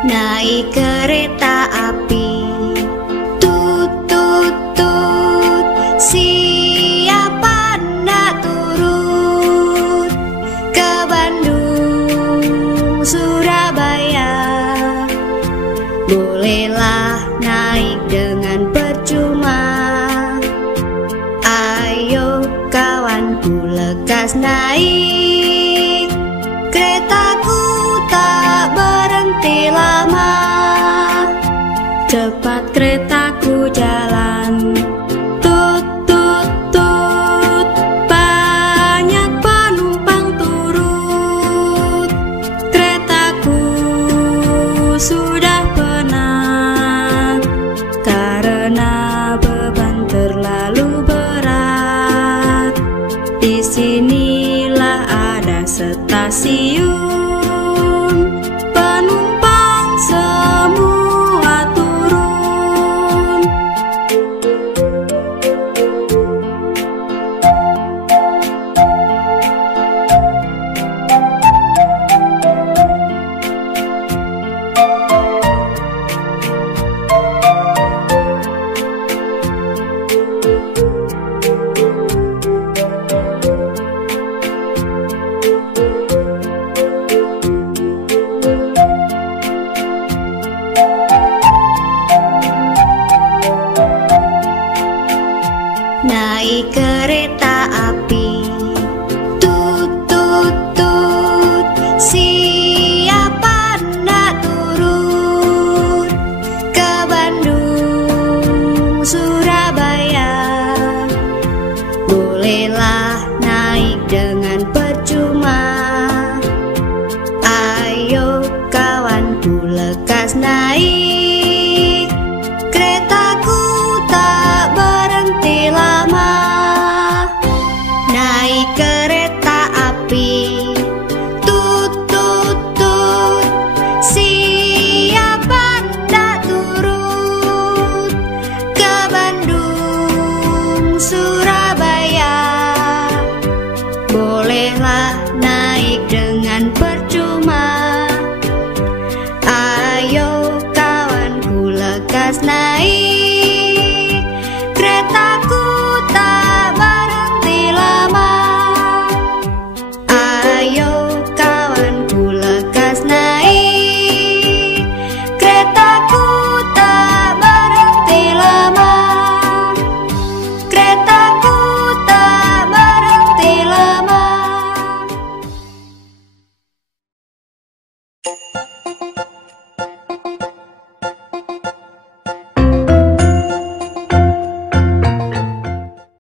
Naik kereta api, tut tut tut, siapa nak turut ke Bandung, Surabaya? Bolehlah naik dengan percuma. Ayo kawanku lekas naik, keretaku tak berhenti lama. Cepat keretaku jalan, tut tut tut, banyak penumpang turut. Keretaku sudah penat karena beban terlalu berat. Disinilah ada stasiun, penumpang semua turun. Naik kereta api, tut tut tut, siapa nak turut ke Bandung, Surabaya? Bolehlah naik dengan percuma. Ayo kawanku lekas naik, keretaku tak berhenti lama.